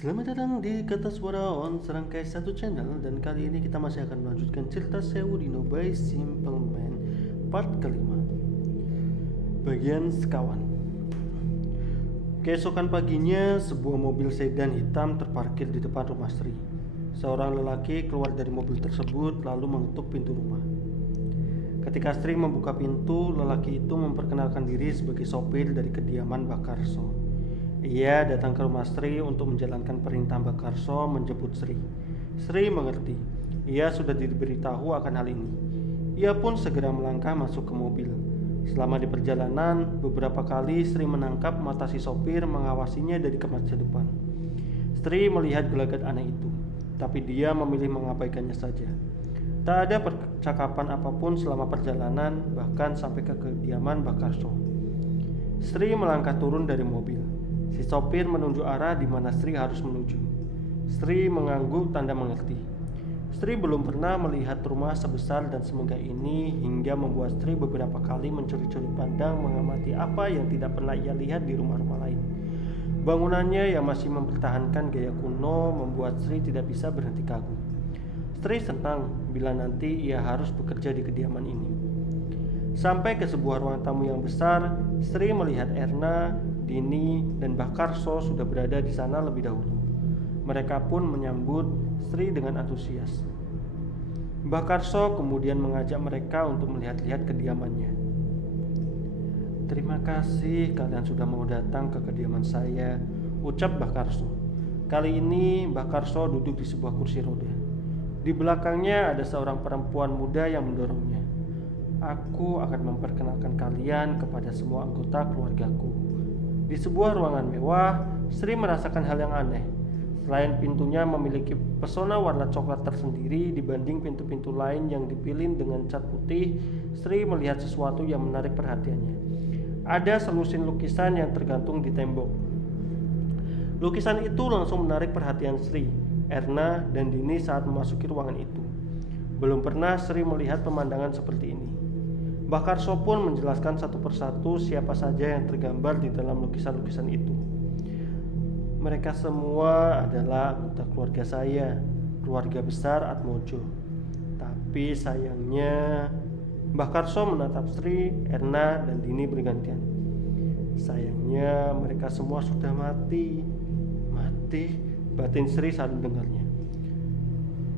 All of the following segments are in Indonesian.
Selamat datang di Kata Suara On serangkai satu channel. Dan kali ini kita masih akan melanjutkan cerita Sewu Dino by Simple Man part kelima, bagian sekawan. Keesokan paginya, sebuah mobil sedan hitam terparkir di depan rumah Sri. Seorang lelaki keluar dari mobil tersebut lalu mengetuk pintu rumah. Ketika Sri membuka pintu, lelaki itu memperkenalkan diri sebagai sopir dari kediaman Mbak Karso. Ia datang ke rumah Sri untuk menjalankan perintah Mbak Karso menjemput Sri. Sri mengerti. Ia sudah diberitahu akan hal ini. Ia pun segera melangkah masuk ke mobil. Selama di perjalanan, beberapa kali Sri menangkap mata si sopir mengawasinya dari kaca depan. Sri melihat gelagat aneh itu, tapi dia memilih mengabaikannya saja. Tak ada percakapan apapun selama perjalanan, bahkan sampai ke kediaman Mbak Karso. Sri melangkah turun dari mobil. Si sopir menunjuk arah di mana Sri harus menuju. Sri mengangguk tanda mengerti. Sri belum pernah melihat rumah sebesar dan semegah ini hingga membuat Sri beberapa kali mencuri-curi pandang mengamati apa yang tidak pernah ia lihat di rumah-rumah lain. Bangunannya yang masih mempertahankan gaya kuno membuat Sri tidak bisa berhenti kagum. Sri senang bila nanti ia harus bekerja di kediaman ini. Sampai ke sebuah ruang tamu yang besar, Sri melihat Erna, Dini, dan Mbah Karso sudah berada di sana lebih dahulu. Mereka pun menyambut Sri dengan antusias. Mbah Karso kemudian mengajak mereka untuk melihat-lihat kediamannya. "Terima kasih kalian sudah mau datang ke kediaman saya," ucap Mbah Karso. Kali ini Mbah Karso duduk di sebuah kursi roda. Di belakangnya ada seorang perempuan muda yang mendorongnya. "Aku akan memperkenalkan kalian kepada semua anggota keluargaku." Di sebuah ruangan mewah, Sri merasakan hal yang aneh. Selain pintunya memiliki pesona warna coklat tersendiri dibanding pintu-pintu lain yang dipilih dengan cat putih, Sri melihat sesuatu yang menarik perhatiannya. Ada selusin lukisan yang tergantung di tembok. Lukisan itu langsung menarik perhatian Sri, Erna, dan Dini saat memasuki ruangan itu. Belum pernah Sri melihat pemandangan seperti ini. Mbah Karso pun menjelaskan satu persatu siapa saja yang tergambar di dalam lukisan-lukisan itu. "Mereka semua adalah anggota keluarga saya, keluarga besar Atmojo. Tapi sayangnya..." Mbah Karso menatap Sri, Erna, dan Dini bergantian. "Sayangnya mereka semua sudah mati." "Mati?" batin Sri saat mendengarnya.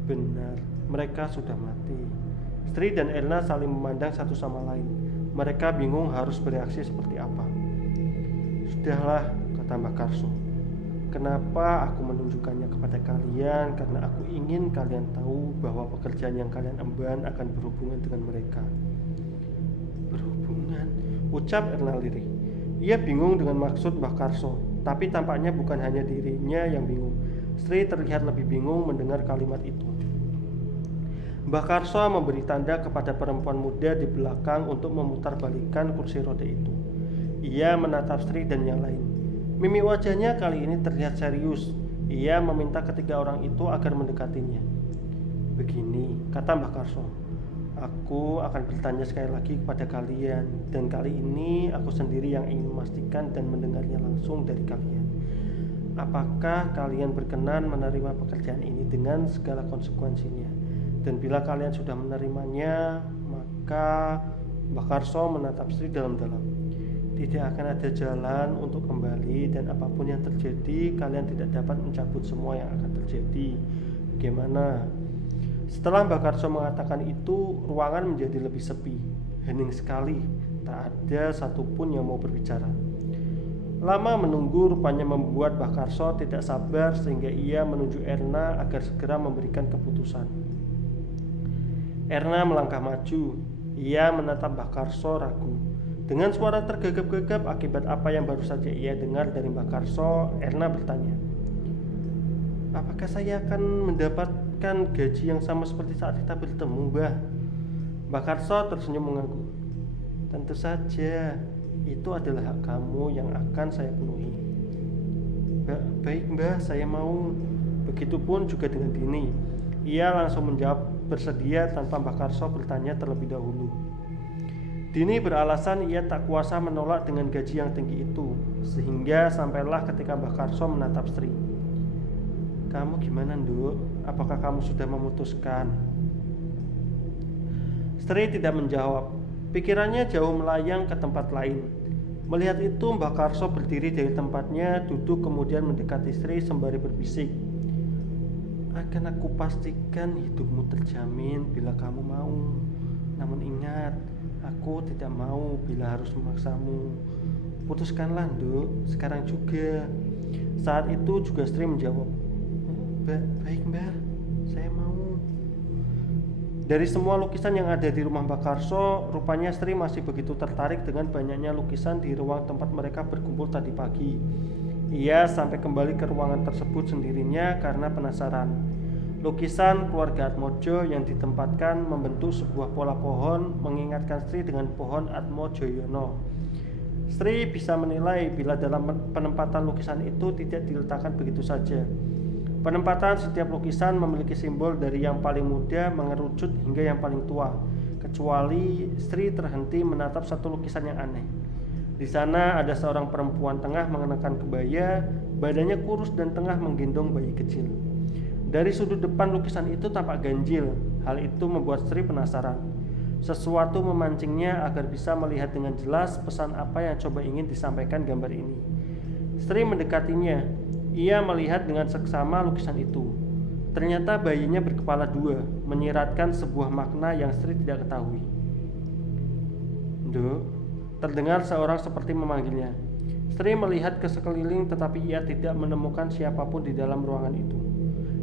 "Benar, mereka sudah mati." Sri dan Erna saling memandang satu sama lain. Mereka bingung harus bereaksi seperti apa. "Sudahlah," kata Mbak Karso. "Kenapa aku menunjukkannya kepada kalian? Karena aku ingin kalian tahu bahwa pekerjaan yang kalian emban akan berhubungan dengan mereka." "Berhubungan?" ucap Erna lirih. Ia bingung dengan maksud Mbak Karso, tapi tampaknya bukan hanya dirinya yang bingung. Sri terlihat lebih bingung mendengar kalimat itu. Mbah Karso memberi tanda kepada perempuan muda di belakang untuk memutarbalikkan kursi roda itu. Ia menatap Sri dan yang lain. Mimik wajahnya kali ini terlihat serius. Ia meminta ketiga orang itu agar mendekatinya. "Begini," kata Mbah Karso, "aku akan bertanya sekali lagi kepada kalian. Dan kali ini aku sendiri yang ingin memastikan dan mendengarnya langsung dari kalian. Apakah kalian berkenan menerima pekerjaan ini dengan segala konsekuensinya? Dan bila kalian sudah menerimanya, maka..." Mbah Karso menatap Sri dalam-dalam. "Tidak akan ada jalan untuk kembali dan apapun yang terjadi, kalian tidak dapat mencabut semua yang akan terjadi. Bagaimana?" Setelah Mbah Karso mengatakan itu, ruangan menjadi lebih sepi, hening sekali. Tak ada satupun yang mau berbicara. Lama menunggu rupanya membuat Mbah Karso tidak sabar sehingga ia menunjuk Erna agar segera memberikan keputusan. Erna melangkah maju. Ia menatap Mbah Karso ragu. Dengan suara tergagap-gagap akibat apa yang baru saja ia dengar dari Mbah Karso, Erna bertanya, "Apakah saya akan mendapatkan gaji yang sama seperti saat kita bertemu, Mbah?" Mbah Karso tersenyum mengangguk. "Tentu saja, itu adalah hak kamu yang akan saya penuhi." "Baik, Mbah, saya mau." Begitupun juga dengan Dini. Ia langsung menjawab bersedia tanpa Mbah Karso bertanya terlebih dahulu. Dini beralasan ia tak kuasa menolak dengan gaji yang tinggi itu, sehingga sampailah ketika Mbah Karso menatap Sri. Kamu gimana, Nduk? Apakah kamu sudah memutuskan? Sri tidak menjawab. Pikirannya jauh melayang ke tempat lain. Melihat itu, Mbah Karso berdiri dari tempatnya, duduk kemudian mendekati Sri sembari berbisik. Akan aku pastikan hidupmu terjamin bila kamu mau. Namun ingat, aku tidak mau bila harus memaksamu. Putuskanlah, Nduk, sekarang juga. Saat itu juga Sri menjawab, baik Mbah, saya mau. Dari semua lukisan yang ada di rumah Mbak Karso, rupanya Sri masih begitu tertarik dengan banyaknya lukisan di ruang tempat mereka berkumpul tadi pagi. Ia sampai kembali ke ruangan tersebut sendirinya karena penasaran. Lukisan keluarga Atmojo yang ditempatkan membentuk sebuah pola pohon mengingatkan Sri dengan pohon Atmojoyono. Sri bisa menilai bila dalam penempatan lukisan itu tidak diletakkan begitu saja. Penempatan setiap lukisan memiliki simbol dari yang paling muda mengerucut hingga yang paling tua, kecuali Sri terhenti menatap satu lukisan yang aneh. Di sana ada seorang perempuan tengah mengenakan kebaya, badannya kurus dan tengah menggendong bayi kecil. Dari sudut depan lukisan itu tampak ganjil. Hal itu membuat Sri penasaran. Sesuatu memancingnya agar bisa melihat dengan jelas pesan apa yang coba ingin disampaikan gambar ini. Sri mendekatinya. Ia melihat dengan seksama lukisan itu. Ternyata bayinya berkepala dua, menyiratkan sebuah makna yang Sri tidak ketahui. Nduk, terdengar seorang seperti memanggilnya. Sri melihat ke sekeliling tetapi ia tidak menemukan siapapun di dalam ruangan itu.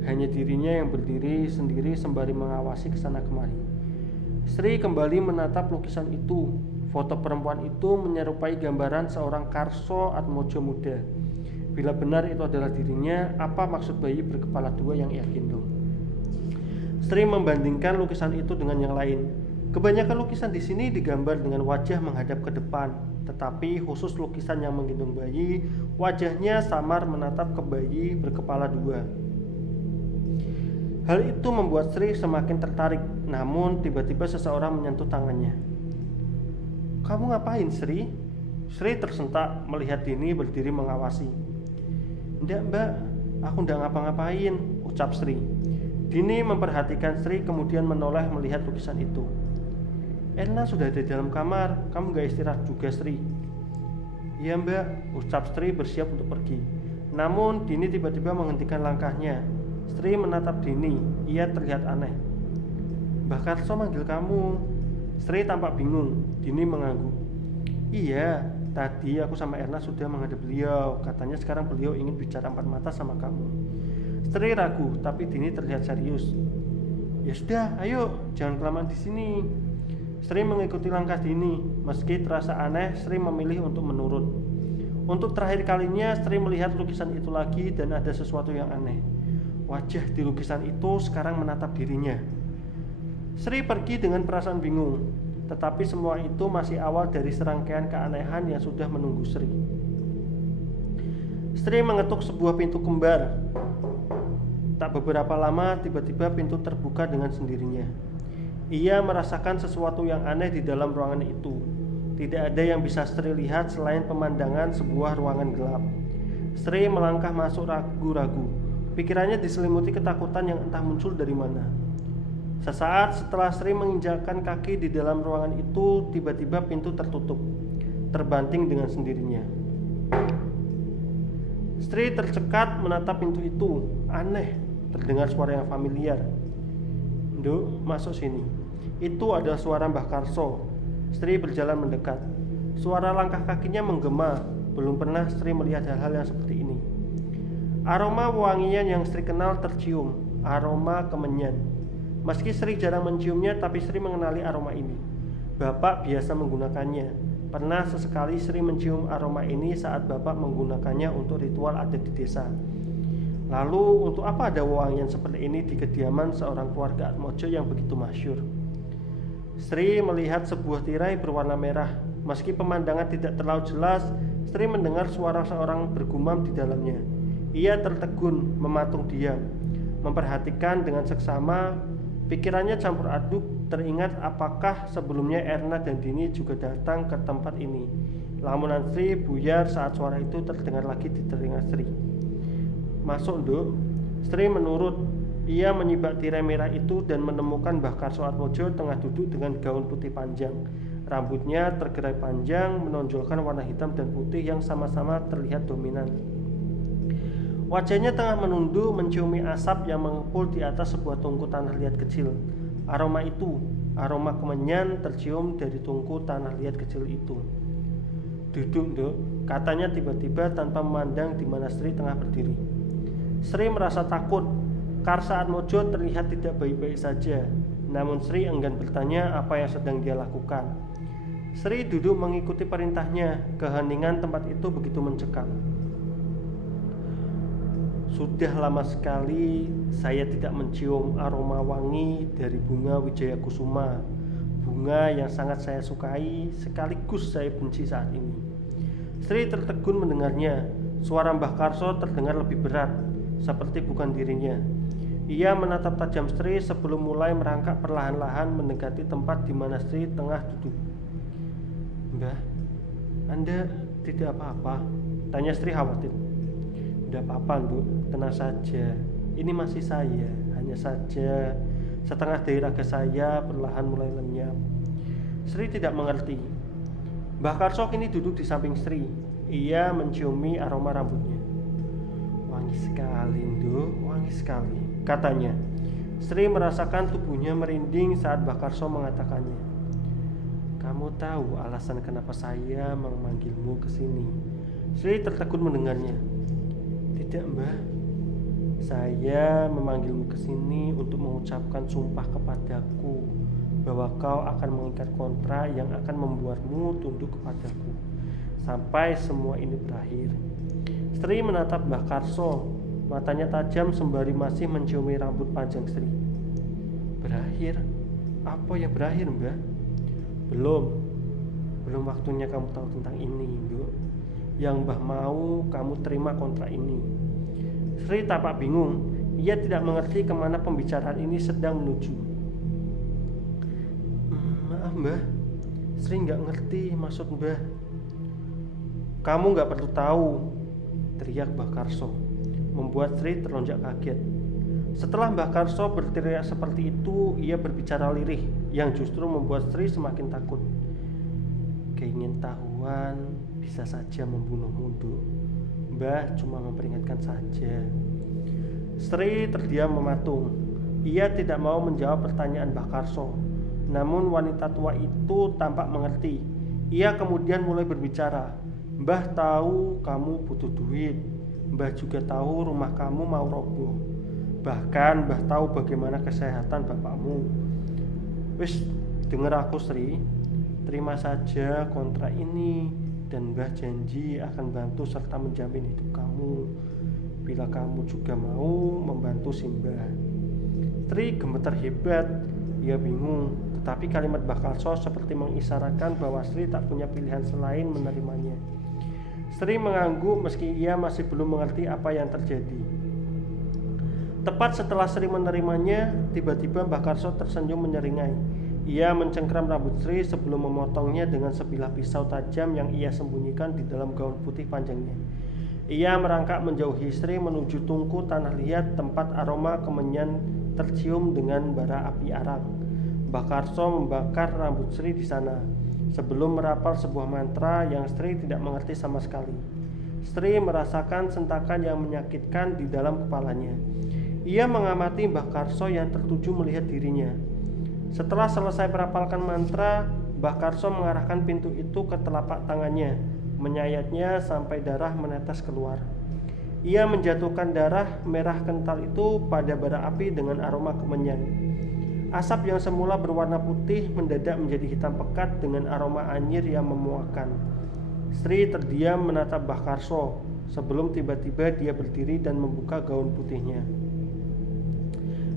Hanya dirinya yang berdiri sendiri sembari mengawasi kesana kemari. Sri kembali menatap lukisan itu. Foto perempuan itu menyerupai gambaran seorang Karso Atmojo muda. Bila benar itu adalah dirinya, apa maksud bayi berkepala dua yang ia gendong? Sri membandingkan lukisan itu dengan yang lain. Kebanyakan lukisan di sini digambar dengan wajah menghadap ke depan, tetapi khusus lukisan yang menggendong bayi, wajahnya samar menatap ke bayi berkepala dua. Hal itu membuat Sri semakin tertarik, namun tiba-tiba seseorang menyentuh tangannya. Kamu ngapain, Sri? Sri tersentak melihat Dini berdiri mengawasi. Ndak Mbak, aku ndak ngapa-ngapain, ucap Sri. Dini memperhatikan Sri kemudian menoleh melihat lukisan itu. Erna sudah ada di dalam kamar, kamu gak istirahat juga, Sri? Iya Mbak, ucap Sri bersiap untuk pergi. Namun Dini tiba-tiba menghentikan langkahnya. Sri menatap Dini, ia terlihat aneh. Mbak Karso manggil kamu. Sri tampak bingung. Dini mengangguk. Iya, tadi aku sama Erna sudah menghadap beliau. Katanya sekarang beliau ingin bicara empat mata sama kamu. Sri ragu, tapi Dini terlihat serius. Ya sudah, ayo, jangan kelamaan di sini. Sri mengikuti langkah Dini. Meski terasa aneh, Sri memilih untuk menurut. Untuk terakhir kalinya, Sri melihat lukisan itu lagi dan ada sesuatu yang aneh. Wajah di lukisan itu sekarang menatap dirinya. Sri pergi dengan perasaan bingung. Tetapi semua itu masih awal dari serangkaian keanehan yang sudah menunggu Sri. Sri mengetuk sebuah pintu kembar. Tak beberapa lama tiba-tiba pintu terbuka dengan sendirinya. Ia merasakan sesuatu yang aneh di dalam ruangan itu. Tidak ada yang bisa Sri lihat selain pemandangan sebuah ruangan gelap. Sri melangkah masuk ragu-ragu. Pikirannya diselimuti ketakutan yang entah muncul dari mana. Sesaat setelah Sri menginjakkan kaki di dalam ruangan itu, tiba-tiba pintu tertutup, terbanting dengan sendirinya. Sri tercekat menatap pintu itu. Aneh, terdengar suara yang familiar. Nduk, masuk sini. Itu adalah suara Mbah Karso. Sri berjalan mendekat. Suara langkah kakinya menggema. Belum pernah Sri melihat hal-hal yang seperti ini. Aroma wangian yang Sri kenal tercium. Aroma kemenyan. Meski Sri jarang menciumnya, tapi Sri mengenali aroma ini. Bapak biasa menggunakannya. Pernah sesekali Sri mencium aroma ini saat Bapak menggunakannya untuk ritual adat di desa. Lalu untuk apa ada wangian seperti ini di kediaman seorang keluarga Atmojo yang begitu masyhur? Sri melihat sebuah tirai berwarna merah. Meski pemandangan tidak terlalu jelas, Sri mendengar suara seorang bergumam di dalamnya. Ia tertegun, mematung diam, memperhatikan dengan seksama. Pikirannya campur aduk, teringat apakah sebelumnya Erna dan Dini juga datang ke tempat ini. Lamunan Sri buyar saat suara itu terdengar lagi di telinga Sri. Masuk, Nduk. Sri menurut. Ia menyibak tirai merah itu dan menemukan Mbah Karso Atmojo tengah duduk dengan gaun putih panjang. Rambutnya tergerai panjang, menonjolkan warna hitam dan putih yang sama-sama terlihat dominan. Wajahnya tengah menunduk menciumi asap yang mengepul di atas sebuah tungku tanah liat kecil. Aroma kemenyan tercium dari tungku tanah liat kecil itu. "Duduk, Nduk," katanya tiba-tiba tanpa memandang di mana Sri tengah berdiri. Sri merasa takut. Karsa Atmojo terlihat tidak baik-baik saja. Namun Sri enggan bertanya apa yang sedang dia lakukan. Sri duduk mengikuti perintahnya. Keheningan tempat itu begitu mencekam. Sudah lama sekali saya tidak mencium aroma wangi dari bunga Wijaya Kusuma, bunga yang sangat saya sukai sekaligus saya benci saat ini. Sri tertegun mendengarnya. Suara Mbah Karso terdengar lebih berat, seperti bukan dirinya. Ia menatap tajam Sri sebelum mulai merangkak perlahan-lahan mendekati tempat di mana Sri tengah duduk. "Mbah, Anda tidak apa-apa?" tanya Sri khawatir. "Tidak apa-apa, Nduk, tenang saja. Ini masih saya, hanya saja setengah dari raga saya perlahan mulai lenyap." Sri tidak mengerti. Mbah Karso kini duduk di samping Sri. Ia menciumi aroma rambutnya. "Wangi sekali, Nduk, wangi sekali," katanya. Sri merasakan tubuhnya merinding saat Mbah Karso mengatakannya. "Kamu tahu alasan kenapa saya memanggilmu ke sini?" Sri tertegun mendengarnya. "Tidak, Mbah. Saya memanggilmu ke sini untuk mengucapkan sumpah kepadaku bahwa kau akan mengikat kontrak yang akan membuatmu tunduk kepadaku sampai semua ini berakhir." Sri menatap Mbah Karso. Matanya tajam sembari masih menciumi rambut panjang Sri. "Berakhir? Apa yang berakhir, Mbah?" Belum waktunya kamu tahu tentang ini, Nduk. Yang Mbah mau kamu terima kontrak ini." Sri tampak bingung. Ia tidak mengerti kemana pembicaraan ini sedang menuju. "Maaf, Mbah, Sri nggak ngerti maksud Mbah." "Kamu nggak perlu tahu," teriak Mbah Karso, membuat Sri terlonjak kaget. Setelah Mbah Karso berteriak seperti itu, ia berbicara lirih yang justru membuat Sri semakin takut. "Keingintahuan bisa saja membunuhmu, Nduk. Mbah cuma memperingatkan saja." Sri terdiam mematung. Ia tidak mau menjawab pertanyaan Mbah Karso. Namun wanita tua itu tampak mengerti. Ia kemudian mulai berbicara. "Mbah tahu kamu butuh duit. Mbah juga tahu rumah kamu mau roboh. Bahkan Mbah tahu bagaimana kesehatan bapakmu. Wis, dengar aku, Sri. Terima saja kontrak ini dan Mbah janji akan bantu serta menjamin hidup kamu bila kamu juga mau membantu si Mbah." Sri gemetar hebat. Ia bingung, tetapi kalimat Mbah Karso seperti mengisyaratkan bahwa Sri tak punya pilihan selain menerimanya. Sri mengangguk meski ia masih belum mengerti apa yang terjadi. Tepat setelah Sri menerimanya, tiba-tiba Mbah Karso tersenyum menyeringai. Ia mencengkram rambut Sri sebelum memotongnya dengan sebilah pisau tajam yang ia sembunyikan di dalam gaun putih panjangnya. Ia merangkak menjauhi Sri menuju tungku tanah liat tempat aroma kemenyan tercium dengan bara api arang. Mbah Karso membakar rambut Sri di sana sebelum merapal sebuah mantra yang Sri tidak mengerti sama sekali. Sri merasakan sentakan yang menyakitkan di dalam kepalanya. Ia mengamati Mbah Karso yang tertuju melihat dirinya. Setelah selesai merapalkan mantra, Mbah Karso mengarahkan pintu itu ke telapak tangannya, menyayatnya sampai darah menetes keluar. Ia menjatuhkan darah merah kental itu pada bara api dengan aroma kemenyan. Asap yang semula berwarna putih mendadak menjadi hitam pekat dengan aroma anyir yang memuakkan. Sri terdiam menatap Mbah Karso sebelum tiba-tiba dia berdiri dan membuka gaun putihnya.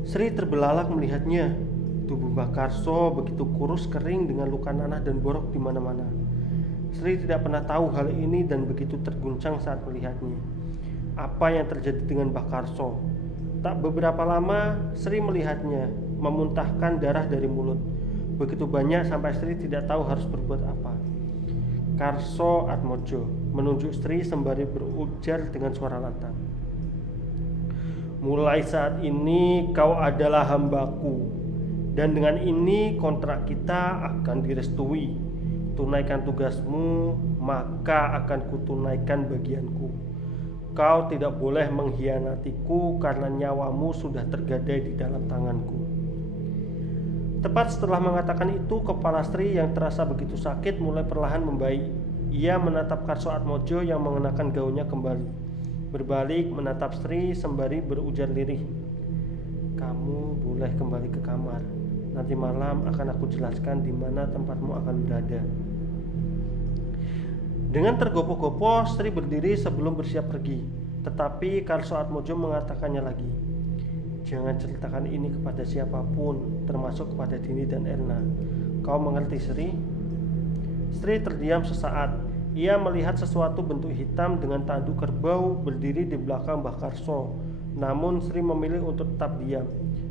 Sri terbelalak melihatnya. Tubuh Mbah Karso begitu kurus kering dengan luka nanah dan borok di mana-mana. Sri tidak pernah tahu hal ini dan begitu terguncang saat melihatnya. Apa yang terjadi dengan Mbah Karso? Tak beberapa lama Sri melihatnya memuntahkan darah dari mulut. Begitu banyak sampai Sri tidak tahu harus berbuat apa. "Karso Atmojo," menunjuk Sri sembari berujar dengan suara lantang. mulai saat ini kau adalah hambaku, dan dengan ini kontrak kita akan direstui. Tunaikan tugasmu, maka akan kutunaikan bagianku. Kau tidak boleh mengkhianatiku karena nyawamu sudah tergadai di dalam tanganku." Tepat setelah mengatakan itu, kepala Sri yang terasa begitu sakit mulai perlahan membaik. Ia menatap Karso Atmojo yang mengenakan gaunnya kembali, berbalik menatap Sri sembari berujar lirih, "Kamu boleh kembali ke kamar. Nanti malam akan aku jelaskan di mana tempatmu akan berada." Dengan tergopoh-gopoh, Sri berdiri sebelum bersiap pergi. Tetapi Karso Atmojo mengatakannya lagi, "Jangan ceritakan ini kepada siapapun, termasuk kepada Dini dan Erna. Kau mengerti, Sri?" Sri terdiam sesaat. Ia melihat sesuatu bentuk hitam dengan tanduk kerbau berdiri di belakang Mbah Karso. Namun Sri memilih untuk tetap diam.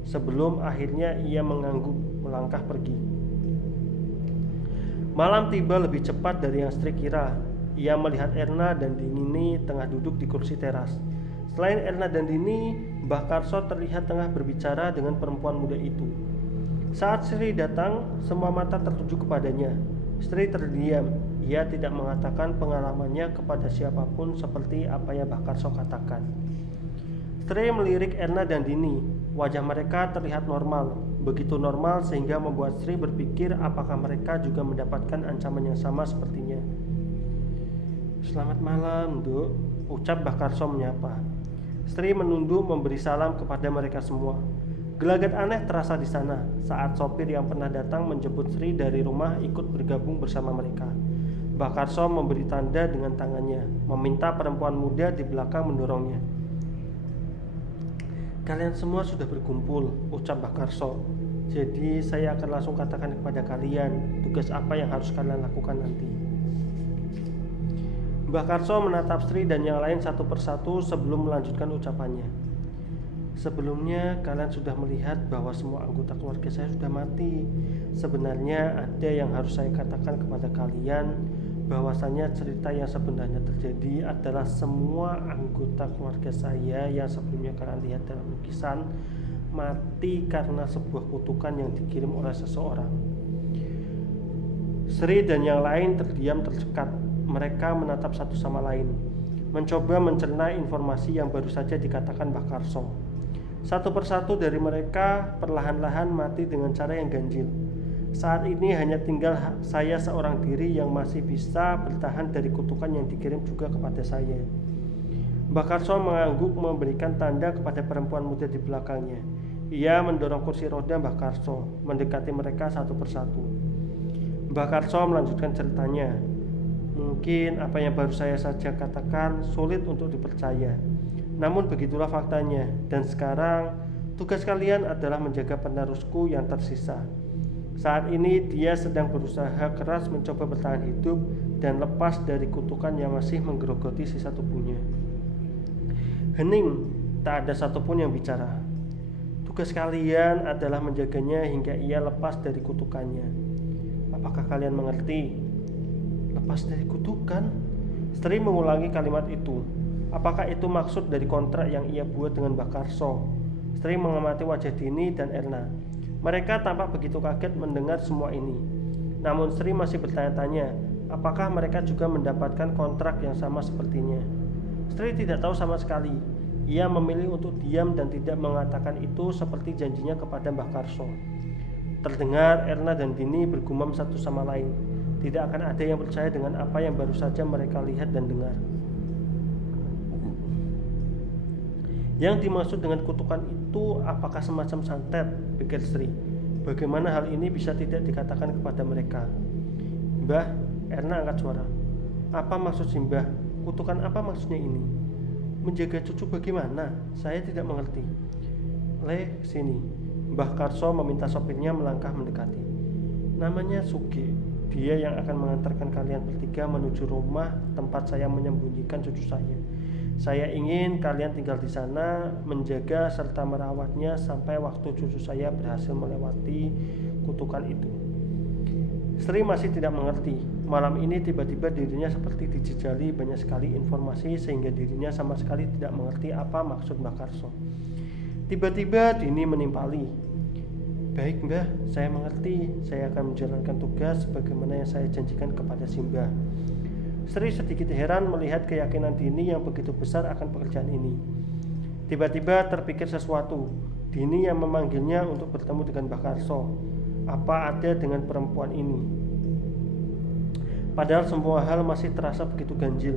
Sebelum akhirnya ia mengangguk melangkah pergi. Malam tiba lebih cepat dari yang Sri kira. Ia melihat Erna dan Dini tengah duduk di kursi teras. Selain Erna dan Dini, Mbah Karso terlihat tengah berbicara dengan perempuan muda itu. Saat Sri datang, semua mata tertuju kepadanya. Sri terdiam. Ia tidak mengatakan pengalamannya kepada siapapun seperti apa yang Mbah Karso katakan. Sri melirik Erna dan Dini. Wajah mereka terlihat normal, begitu normal sehingga membuat Sri berpikir apakah mereka juga mendapatkan ancaman yang sama sepertinya. "Selamat malam, Duk," ucap Mbah Karso menyapa. Sri menunduk memberi salam kepada mereka semua. Gelagat aneh terasa di sana saat sopir yang pernah datang menjemput Sri dari rumah ikut bergabung bersama mereka. Mbah Karso memberi tanda dengan tangannya, meminta perempuan muda di belakang mendorongnya. "Kalian semua sudah berkumpul," ucap Mbah Karso. "Jadi saya akan langsung katakan kepada kalian tugas apa yang harus kalian lakukan nanti." Mbah Karso menatap Sri dan yang lain satu persatu sebelum melanjutkan ucapannya. "Sebelumnya kalian sudah melihat bahwa semua anggota keluarga saya sudah mati. Sebenarnya ada yang harus saya katakan kepada kalian, bahwasanya cerita yang sebenarnya terjadi adalah semua anggota keluarga saya yang sebelumnya kalian lihat dalam lukisan mati karena sebuah kutukan yang dikirim oleh seseorang." Sri dan yang lain terdiam tercekat. Mereka menatap satu sama lain, mencoba mencerna informasi yang baru saja dikatakan Mbah Karso. Satu persatu dari mereka perlahan-lahan mati dengan cara yang ganjil. Saat ini hanya tinggal saya seorang diri yang masih bisa bertahan dari kutukan yang dikirim juga kepada saya. Mbah Karso mengangguk memberikan tanda kepada perempuan muda di belakangnya. Ia mendorong kursi roda Mbah Karso, mendekati mereka satu persatu. Mbah Karso melanjutkan ceritanya. "Mungkin apa yang baru saya saja katakan sulit untuk dipercaya. Namun begitulah faktanya, dan sekarang tugas kalian adalah menjaga penerusku yang tersisa. Saat ini dia sedang berusaha keras mencoba bertahan hidup dan lepas dari kutukan yang masih menggerogoti sisa tubuhnya." Hening, tak ada satupun yang bicara. "Tugas kalian adalah menjaganya hingga ia lepas dari kutukannya. Apakah kalian mengerti?" "Lepas dari kutukan?" Sri mengulangi kalimat itu. Apakah itu maksud dari kontrak yang ia buat dengan Mbah Karso? Sri mengamati wajah Dini dan Erna. Mereka tampak begitu kaget mendengar semua ini. Namun Sri masih bertanya-tanya, apakah mereka juga mendapatkan kontrak yang sama sepertinya. Sri tidak tahu sama sekali. Ia memilih untuk diam dan tidak mengatakan itu seperti janjinya kepada Mbah Karso. Terdengar Erna dan Dini bergumam satu sama lain. Tidak akan ada yang percaya dengan apa yang baru saja mereka lihat dan dengar. Yang dimaksud dengan kutukan itu apakah semacam santet, pikir Sri. Bagaimana hal ini bisa tidak dikatakan kepada mereka? "Mbah," Erna angkat suara. "Apa maksud Simbah? Kutukan apa maksudnya ini? Menjaga cucu bagaimana? Saya tidak mengerti." "Leh, sini." Mbah Karso meminta sopirnya melangkah mendekati. "Namanya Suge. Dia yang akan mengantarkan kalian bertiga menuju rumah tempat saya menyembunyikan cucu saya. Saya ingin kalian tinggal di sana, menjaga serta merawatnya sampai waktu cucu saya berhasil melewati kutukan itu." Sri masih tidak mengerti. Malam ini tiba-tiba dirinya seperti dijejali banyak sekali informasi sehingga dirinya sama sekali tidak mengerti apa maksud Mbah Karso. Tiba-tiba Dini menimpali. Baik Mbah, saya mengerti. Saya akan menjalankan tugas sebagaimana yang saya janjikan kepada si Mbah. Sri sedikit heran melihat keyakinan Dini yang begitu besar akan pekerjaan ini. Tiba-tiba terpikir sesuatu. Dini yang memanggilnya untuk bertemu dengan Mbah Karso. Apa ada dengan perempuan ini? Padahal semua hal masih terasa begitu ganjil.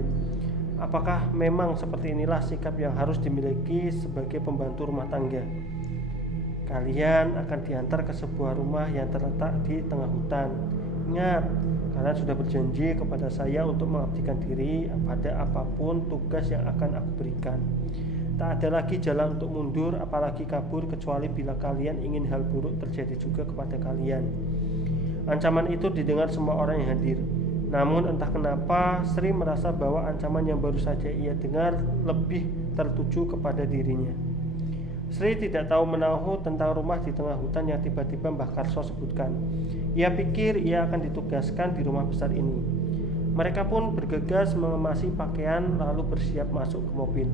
Apakah memang seperti inilah sikap yang harus dimiliki sebagai pembantu rumah tangga? Kalian akan diantar ke sebuah rumah yang terletak di tengah hutan. Ingat, kalian sudah berjanji kepada saya untuk mengabdikan diri pada apapun tugas yang akan aku berikan. Tak ada lagi jalan untuk mundur, apalagi kabur, kecuali bila kalian ingin hal buruk terjadi juga kepada kalian. Ancaman itu didengar semua orang yang hadir. Namun entah kenapa Sri merasa bahwa ancaman yang baru saja ia dengar lebih tertuju kepada dirinya. Sri tidak tahu menahu tentang rumah di tengah hutan yang tiba-tiba Mbah Karso sebutkan. Ia pikir ia akan ditugaskan di rumah besar ini. Mereka pun bergegas mengemasi pakaian lalu bersiap masuk ke mobil.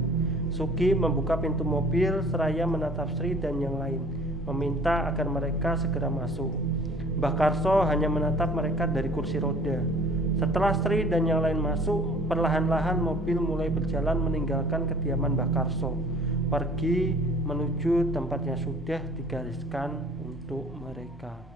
Sugi membuka pintu mobil seraya menatap Sri dan yang lain, meminta agar mereka segera masuk. Mbah Karso hanya menatap mereka dari kursi roda. Setelah Sri dan yang lain masuk, perlahan-lahan mobil mulai berjalan meninggalkan kediaman Mbah Karso, pergi menuju tempat yang sudah digariskan untuk mereka.